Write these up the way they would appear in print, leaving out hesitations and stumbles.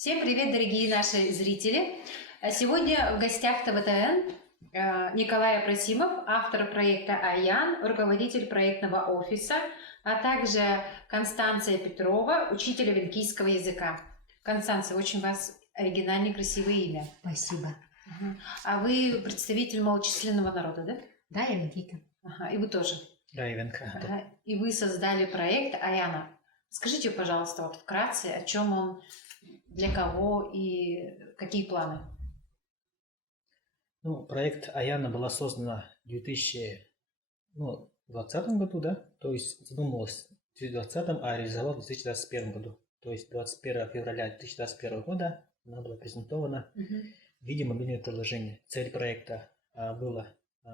Всем привет, дорогие наши зрители! Сегодня в гостях ТВТН Николай Абросимов, автор проекта «Аян», руководитель проектного офиса, а также Констанция Петрова, учитель венгерского языка. Констанция, очень у вас оригинальное, красивое имя. Спасибо. А вы представитель малочисленного народа, да? Да, я венгерка. И вы тоже? Да, я венгерка. И вы создали проект «Аяна». Скажите, пожалуйста, вот вкратце, о чем он, для кого и какие планы? Ну, проект Аяна была создана в 2020 году, да? То есть задумывалась в 2020, а реализовалась в 2021 году. То есть 21 февраля 2021 года она была презентована в виде мобильного приложения. Цель проекта была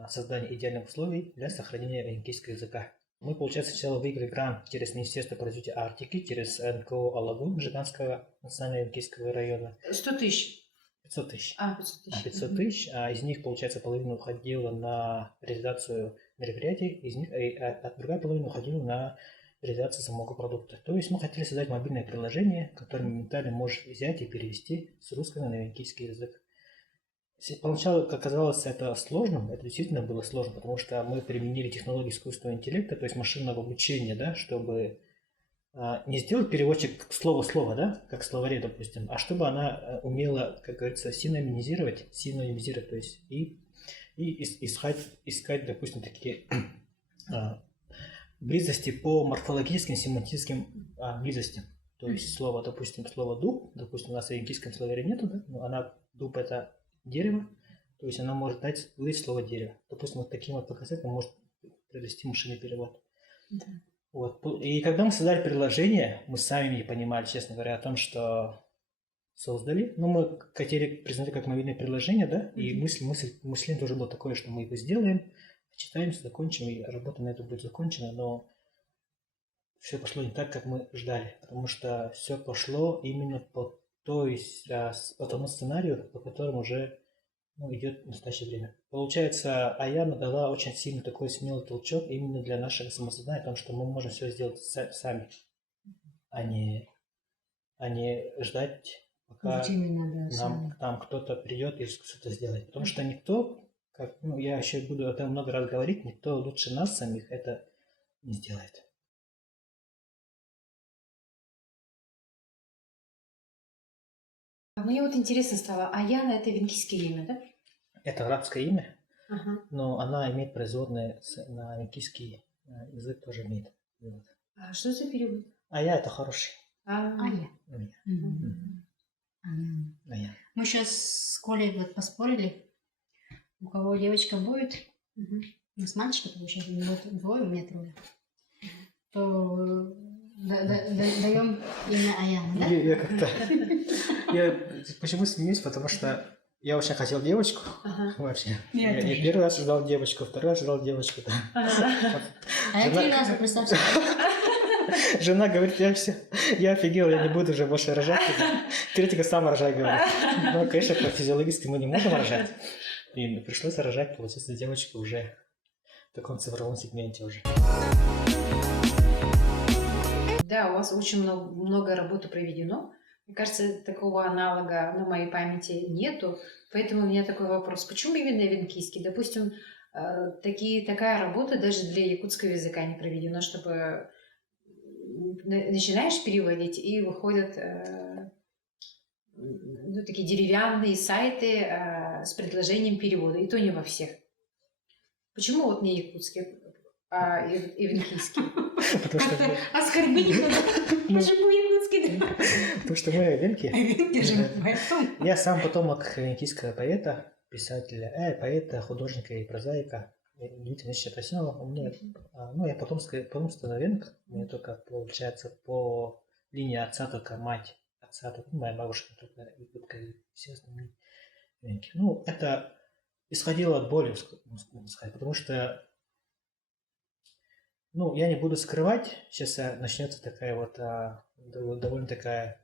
создание идеальных условий для сохранения венгерского языка. Мы, получается, сначала выиграли грант через Министерство по развитию Арктики, через НКО Алагун Жиганского национального венгерского района. 100 тысяч. 500 тысяч. 500 тысяч. 500 тысяч, а из них, получается, половина уходила на реализацию мероприятий, из них, а другая половина уходила на реализацию самого продукта. То есть мы хотели создать мобильное приложение, которое моментально можешь взять и перевести с русского на венгерский язык. Поначалу, как оказалось, это сложно, это действительно было сложно, потому что мы применили технологии искусственного интеллекта, то есть машинного обучения, да, чтобы не сделать переводчик слово в слово, да, как в словаре, допустим, а чтобы она умела, как говорится, синонимизировать, то есть и искать, допустим, такие близости по морфологическим, семантическим близостям. То есть слово, допустим, слово дуб, допустим, у нас в венгерском словаре нету, да, но дуб это дерево, то есть она может выдать слово дерево. Допустим, вот таким вот показателем может произвести машинный перевод. Да. Вот. И когда мы создали приложение, мы сами не понимали, честно говоря, о том, что создали. Но мы хотели признать как мобильное приложение, да, и мышление тоже было такое, что мы его сделаем, читаемся, закончим, и работа на это будет закончена, но все пошло не так, как мы ждали, потому что все пошло именно по тому сценарию, по которому уже идет в настоящее время. Получается, Аяна дала очень сильный такой смелый толчок именно для нашего самосознания, о том, что мы можем все сделать сами, а не ждать, пока нам кто-то придет и что-то сделает. Потому что никто, я еще буду о этом много раз говорить, никто лучше нас самих это не сделает. Мне вот интересно стало, Аяна это венгерское имя, да? Это арабское имя, но она имеет производное на венгерский язык тоже имеет. А что за перевод? Ая это хороший. Ая. Мы сейчас с Колей вот поспорили, у кого девочка будет, у нас мальчика получается, двое, у меня трое, то даем имя Аяна, да? Я почему смеюсь, потому что я очень хотел девочку вообще. Я первый раз ждал девочку, второй раз ждал девочку. А я 3 раза, представьте. Жена говорит, я офигел, я не буду уже больше рожать. Третьего сам рожай, говорит. Ну, конечно, по-физиологически мы не можем рожать. И пришлось рожать, получается, девочку уже в таком цифровом сегменте уже. Да, у вас очень много работы проведено. Мне кажется, такого аналога на моей памяти нету. Поэтому у меня такой вопрос. Почему именно венгерский? Допустим, такая работа даже для якутского языка не проведена, чтобы начинаешь переводить, и выходят такие деревянные сайты с предложением перевода. И то не во всех. Почему вот не якутский, а и венгерский? Оскорбить надо. Почему якутский? Потому что мы венки. Я сам потомок венгерского поэта, писателя, поэта, художника и прозаика. Дмитрия Ильича Просинова. У меня, я потомство венг. У меня только, получается, по линии отца только мать. Отца только моя бабушка только якутка и все остальные венки. Это исходило от боли, потому что я не буду скрывать, сейчас начнется такая вот довольно такая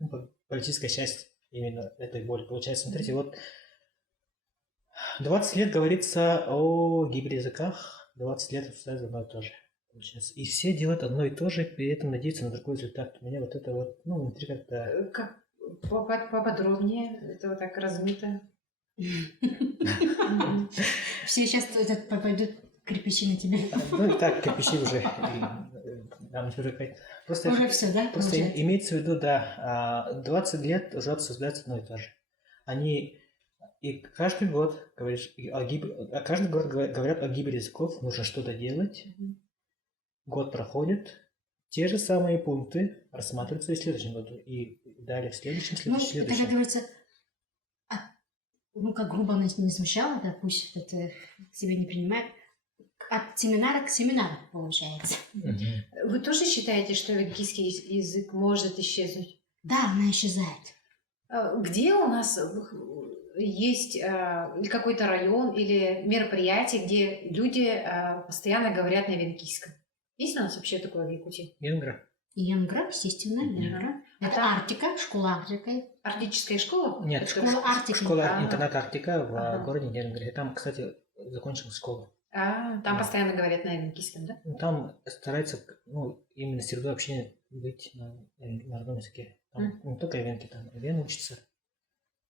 политическая часть именно этой боли. Получается, смотрите, вот 20 лет говорится о гибрид-языках, 20 лет обсуждают одно и то же. Получается. И все делают одно и то же, при этом надеются на другой результат. У меня вот это вот, внутри как-то... Поподробнее, это вот так размыто. Все сейчас пойдут кирпичи на тебя. Ну и так, кирпичи уже. Нам не привыкать. Просто Уже все, да? Просто получается? имеется в виду, да, 20 лет уже обсуждается одно и то же. Они и каждый год каждый год говорят о гибели языков, нужно что-то делать. Год проходит, те же самые пункты рассматриваются и в следующем году, и далее в следующем, Ну, следующем. это, как говорится, ну, как грубо она не звучала, да, пусть это себя не принимает, от семинара к семинару получается. Мгм. Вы тоже считаете, что венгерский язык может исчезнуть? Да, она исчезает. Где у нас есть какой-то район или мероприятие, где люди постоянно говорят на венгерском? Есть у нас вообще такое в Якутии? Венгра? Янгра, естественно, Янгра. А Это там- Арктика, школа Арктика. Арктическая школа? Нет, Это школа Арктики. Интернат Арктика в Ага. городе Венгрия. Там, кстати, закончил школу. Там Да. постоянно говорят на венгерском, да? Ну, там старается, ну, именно среду общения быть на родном языке. Там не только венки, там и вены учатся,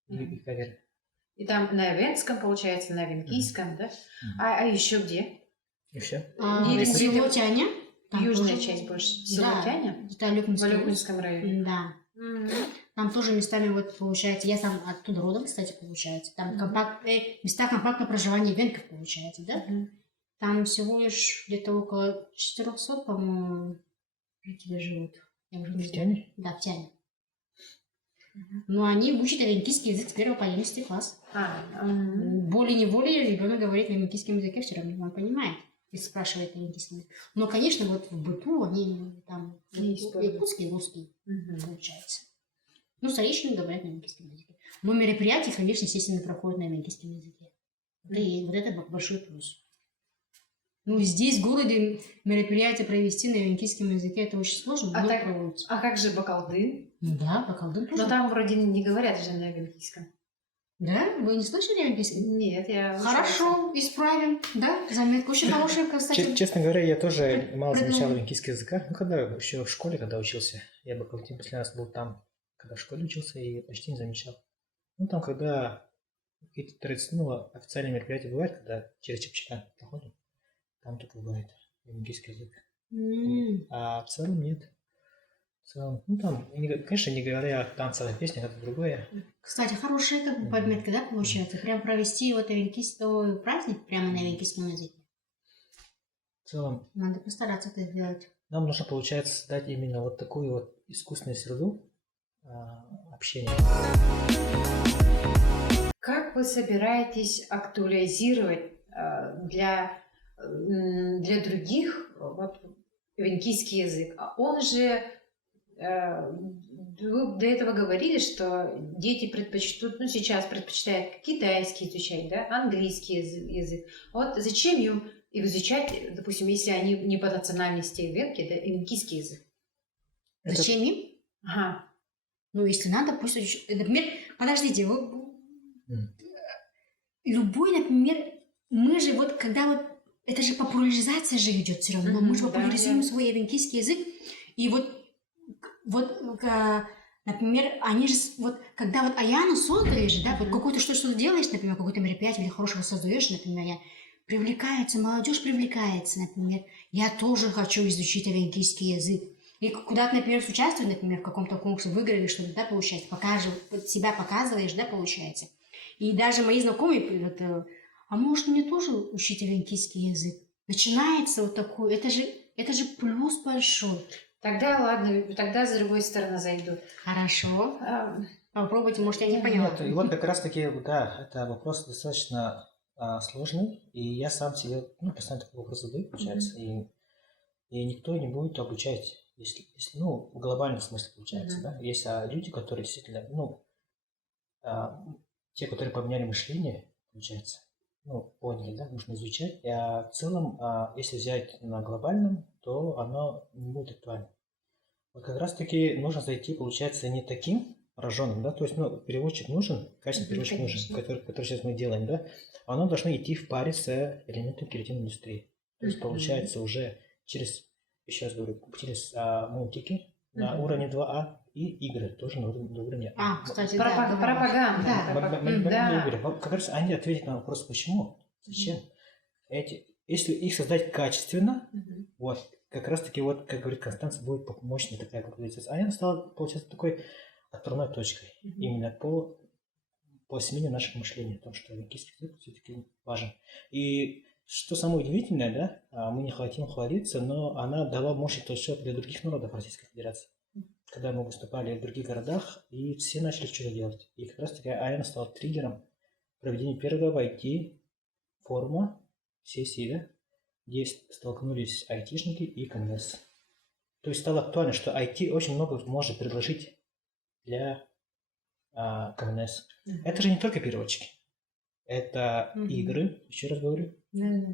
и каверы. И там на венском, получается, на венгерском, да? А еще где? И все. Или Село Тяня. Там Южная тоже- часть больше. Село Да, Тяня? это В Алёкинский. Алёкинском районе. Да. Там тоже местами вот получается, я сам оттуда родом, кстати, получается. Там места компактного проживания венков получается, да? Там всего лишь где-то около 400, по-моему, жителей живут. Я уже не В знаю. Тяне? Да, в Тяне. Но они учат венгерский язык с 1 по 11 класс. Волей-неволей ребенок говорит на венгерском языке, все равно он понимает, если спрашивает на венгерском языке. Но, конечно, вот в быту они там Не используют. якутский, русский получается. Ну, старейшины говорят на венгерском языке. Но мероприятия, конечно, естественно, проходят на венгерском языке. И вот это большой плюс. Ну, здесь, в городе, мероприятие провести на венгерском языке, это очень сложно, А но так- проводится. А как же Бакалдын? Ну да, поколдун тоже. Но там вроде не говорят же на венгерском. Да? Вы не слышали венгерский? Нет, я... Хорошо, исправим. Да, заметка. Очень хорошая, кстати. Честно говоря, я тоже мало Придумал. замечал венгерский языка. Ну, когда еще в школе, когда учился, я бы как-то последний раз был там, когда в школе учился, и почти не замечал. Ну, там, когда какие-то официальные мероприятия бывают, когда через ЧПЧК проходим, там только бывает венгерский язык. А в целом нет. В целом, ну там, конечно, не говоря о танцах и песнях, это другое. Кстати, хорошая как бы подметка, да, получается? Прям провести вот венгерский праздник прямо на венгерском языке. В целом, Надо постараться это сделать. нам нужно, получается, создать именно вот такую вот искусственную среду общения. Как вы собираетесь актуализировать для других вот, венгерский язык? Он же, вы до этого говорили, что дети предпочтут, ну сейчас предпочитают китайский изучать, да, английский язык. Вот зачем им изучать, допустим, если они не по национальности венки, да, венгерский язык? Это- Зачем им? Ага. Ну, если надо, пусть... Например, подождите, любой, например, мы же вот, когда вот... Это же популяризация же идет все равно. Мы же Да, популяризируем да. свой венгерский язык. И вот, например, они же... Вот, когда вот Аяну создали же, да, вот какое-то что-то делаешь, например, какое-то мероприятие или хорошего создаешь, например, привлекается, молодежь привлекается, например. Я тоже хочу изучить венгерский язык. И куда-то, например, участвовать, например, в каком-то конкурсе, выиграли что-то, да, получается, себя показываешь, да, получается. И даже мои знакомые, вот, а может, мне тоже учить венгерский язык? Начинается вот такой, это же плюс большой. Тогда ладно, тогда с другой стороны зайду. Хорошо. А, Попробуйте, может, я не поняла. Нет, и вот как раз таки, да, это вопрос достаточно сложный, и я сам себе, постоянно такой вопрос задаю, получается, и никто не будет обучать, если в глобальном смысле получается, да, есть люди, которые действительно, те, которые поменяли мышление, получается, поняли, да, нужно изучать, а в целом, если взять на глобальном, то оно не будет актуально. Вот как раз таки нужно зайти, получается, не таким пораженным, да, то есть, переводчик нужен, качественный переводчик нужен, который сейчас мы делаем, да, оно должно идти в паре с элементами креативной индустрии. То есть, получается, уже через, еще раз говорю, через мультики на уровне 2А и игры тоже на уровне. Кстати, Пропаганда. Да. Мобильные Да. игры. Как раз они ответят на вопрос, почему, зачем. Если их создать качественно, вот, как раз таки, вот, как говорит Констанция, будет мощная такая популяризация. А она стала, получается, такой отправной точкой именно по смене нашего мышления, о том, что английский язык все-таки важен. И что самое удивительное, да, мы не хотим хвалиться, но она дала мощный толчок для других народов Российской Федерации. Когда мы выступали в других городах, и все начали что-то делать. И как раз таки АЯН стал триггером проведения первого IT-форума сессии, да, где столкнулись айтишники и КНС. То есть стало актуально, что IT очень много может предложить для КНС. Это же не только переводчики. Это игры, еще раз говорю.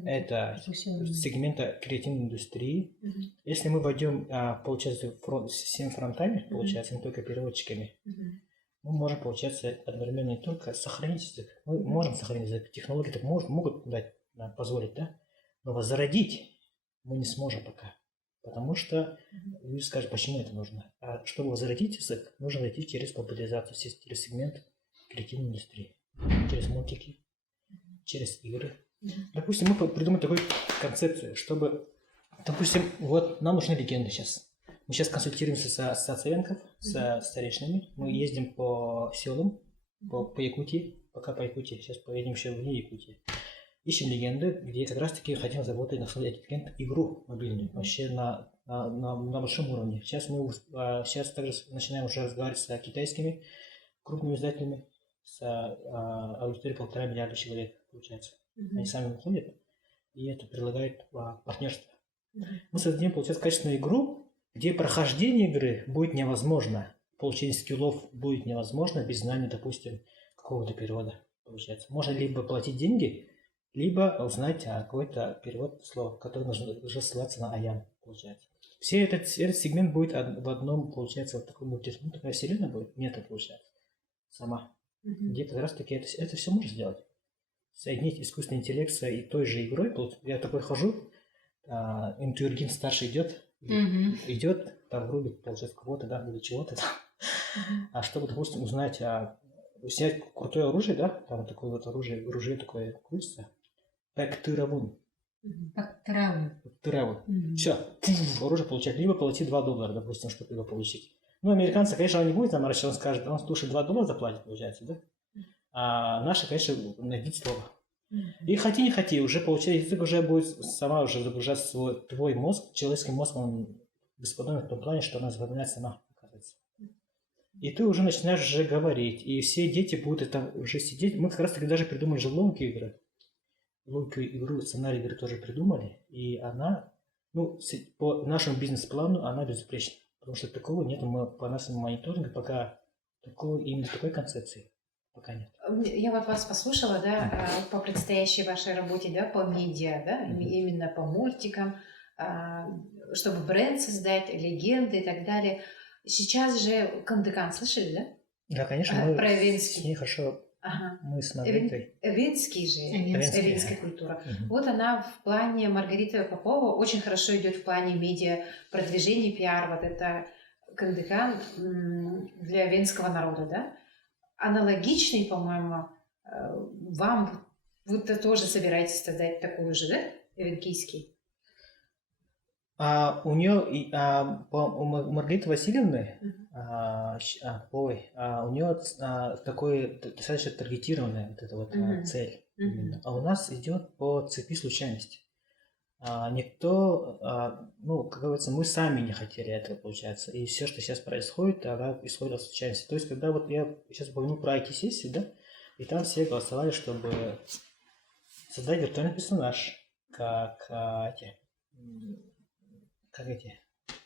Это сегмента креативной индустрии. Если мы войдем, получается, всеми фронтами, получается, не только переводчиками, мы можем, получается, одновременно не только сохранить язык. Мы можем сохранить язык. Технологии так могут дать, позволить, да? Но возродить мы не сможем пока. Потому что вы скажете, почему это нужно. А чтобы возродить язык, нужно идти через популяризацию, через сегмент креативной индустрии. Через мультики, через игры. Допустим, мы придумали такую концепцию, чтобы, допустим, вот нам нужны легенды сейчас. Мы сейчас консультируемся с Ассоциацией со старейшинами. Мы ездим по селам, по Якутии, пока по Якутии. Сейчас поедем еще вне Якутии. Ищем легенды, где как раз таки хотим заработать на этих легенд игру мобильную, вообще на большом уровне. Сейчас также начинаем уже разговаривать с китайскими крупными издателями, с аудиторией 1,5 миллиарда человек, получается. Они сами выходят, и это предлагает партнерство. Мы создадим, получается, качественную игру, где прохождение игры будет невозможно, получение скиллов будет невозможно без знания, допустим, какого-то перевода, получается. Можно либо платить деньги, либо узнать какой-то перевод слов, который нужно уже ссылаться на АЯН, получается. Этот сегмент будет в одном, получается, вот такой такая вселенная будет, мета, получается, сама. Где как раз таки это все можно сделать. Соединить искусственный интеллект с и той же игрой. Я такой хожу, Интуиргин старший идет, там рубит, получается, кого-то, да, или чего-то там. А чтобы, допустим, узнать, снять крутое оружие, да, там такое вот оружие такое крутится. Пэктыравун. Все, оружие получать. Либо плати $2, допустим, чтобы его получить. Ну, американцы, конечно, он не будет заморачиваться, он скажет, он слушает $2 заплатит, получается, да? А наши, конечно, найдут слово. И хоти не хоти, уже получается, язык уже будет сама уже загружать твой мозг, человеческий мозг, он бесподобен в том плане, что она запоминает сама, оказывается. И ты уже начинаешь уже говорить, и все дети будут это уже сидеть. Мы как раз таки даже придумали же логику игры. Логику игры, сценарий игры тоже придумали, и она, ну, по нашему бизнес-плану, она безупречна. Потому что такого нет, мы по нашему мониторингу пока именно такой концепции пока нет. Я вот вас послушала, да, по предстоящей вашей работе, да, по медиа, да, именно по мультикам, чтобы бренд создать, легенды и так далее. Сейчас же Кандыкан, слышали, да? Да, конечно, мы про Эвинский. с ней хорошо, мы с Маргаритой. Эвинский же, эвинская культура. Вот она в плане, Маргарита Попова очень хорошо идет в плане медиа продвижения, пиар, вот это Кандыкан для венского народа, да? Аналогичный, по-моему, вам вы-то тоже собираетесь создать такую же, да, эвенкийский? У нее, у Маргариты Васильевны, у нее такой достаточно таргетированная вот эта вот цель. А у нас идет по цепи случайности. Никто, ну, как говорится, мы сами не хотели этого, получается. И все, что сейчас происходит, она исходит от случайности. То есть, когда вот я сейчас упомянул про IT-сессию, да, и там все голосовали, чтобы создать виртуальный персонаж, как эти,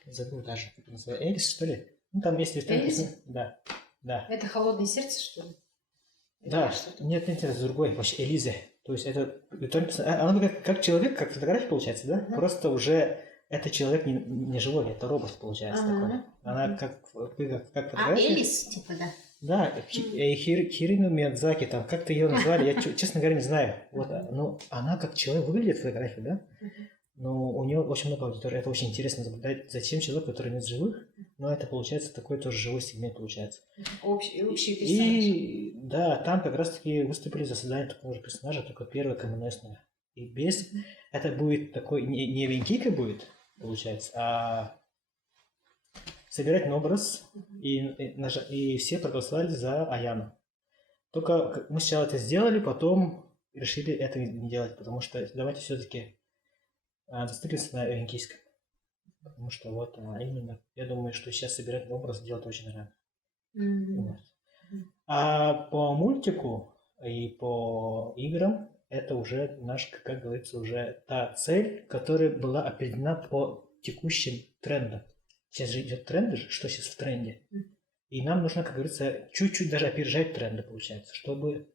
забыл даже, как это называется, Элис, что ли? Ну, там есть виртуальный персонаж. Да. Это «Холодное сердце», что ли? Да, нет, это другой, вообще Элиза. То есть это виртуальный персонаж, она как человек, как фотография получается, да? Просто уже это человек не живой, это робот получается такой. Она как фотография. Элис, типа, да? Да, Хирину Миядзаки, там как-то ее назвали, я, честно говоря, не знаю. Вот, ну, она как человек выглядит, фотография, да? но у него очень много аудитории. Это очень интересно наблюдать, зачем человек, который нет живых, но это получается такой тоже живой сегмент получается. Общий персонаж. И да, там как раз-таки выступили за создание такого же персонажа, только первое КМНСное. И без... Это будет такой... Не Венкика будет, получается, а собирательный образ. И все проголосовали за Аяну. Только мы сначала это сделали, потом решили это не делать, потому что давайте все-таки зацикливаться на Венкийском. Потому что вот именно, я думаю, что сейчас собирательный образ делать очень рано. Вот. А по мультику и по играм это уже наш, как говорится, уже та цель, которая была определена по текущим трендам. Сейчас же идет тренд, что сейчас в тренде. И нам нужно, как говорится, чуть-чуть даже опережать тренды, получается, чтобы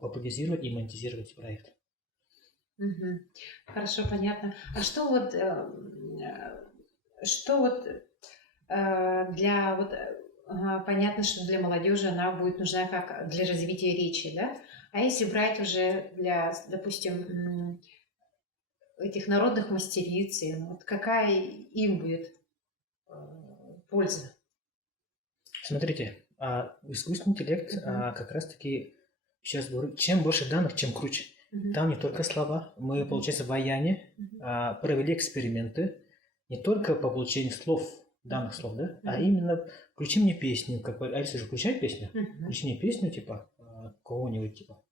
популяризировать и монетизировать проект. Хорошо, понятно. А что вот для вот понятно, что для молодежи она будет нужна как для развития речи, да? А если брать уже для, допустим, этих народных мастериц, вот какая им будет польза? Смотрите, искусственный интеллект как раз-таки, сейчас говорю, чем больше данных, тем круче. Там не только слова. Мы, получается, в Аяне провели эксперименты не только по получению слов, данных слов, да, а именно включи мне песню, как Алиса же включает песню, включи мне песню, типа, кого-нибудь, типа,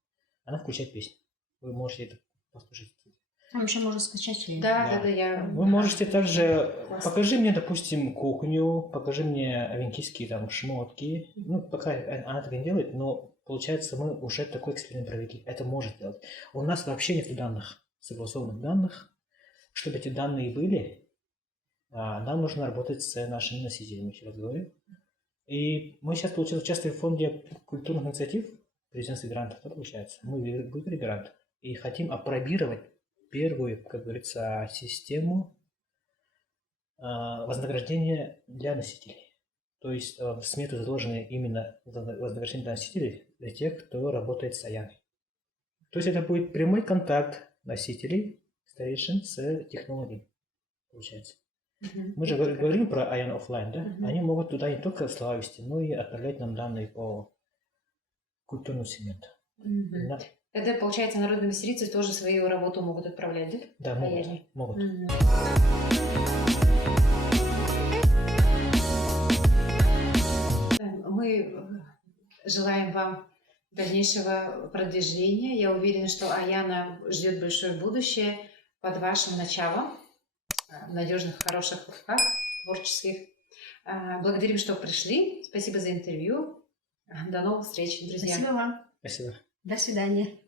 она включает песню. Вы можете это послушать. Там еще можно скачать. Да, я... Вы можете также, покажи мне, допустим, кухню, покажи мне венкийские там шмотки. Ну, пока она так не делает, но получается, мы уже такой эксперимент провели. Это может делать. У нас вообще нет данных, согласованных данных. Чтобы эти данные были, нам нужно работать с нашими носителями, еще раз говорю. И мы сейчас, получается, участвуем в фонде культурных инициатив, президентских грантов, да, получается. Мы выиграли грант и хотим апробировать первую, как говорится, систему вознаграждения для носителей. То есть в смету заложены именно вознаграждение для носителей, для тех, кто работает с Аяной. То есть это будет прямой контакт носителей, старейшин с технологией, получается. Мы же говорим про Аян офлайн, да? Они могут туда не только слова вести, но и отправлять нам данные по культурному сегменту. Да. Тогда, получается, народные мастерицы тоже свою работу могут отправлять, да? Да, могут. Мы желаем вам дальнейшего продвижения. Я уверена, что Аяна ждет большое будущее под вашим началом, в надежных, хороших руках, творческих. Благодарим, что пришли. Спасибо за интервью. До новых встреч, друзья. Спасибо вам. Спасибо. До свидания.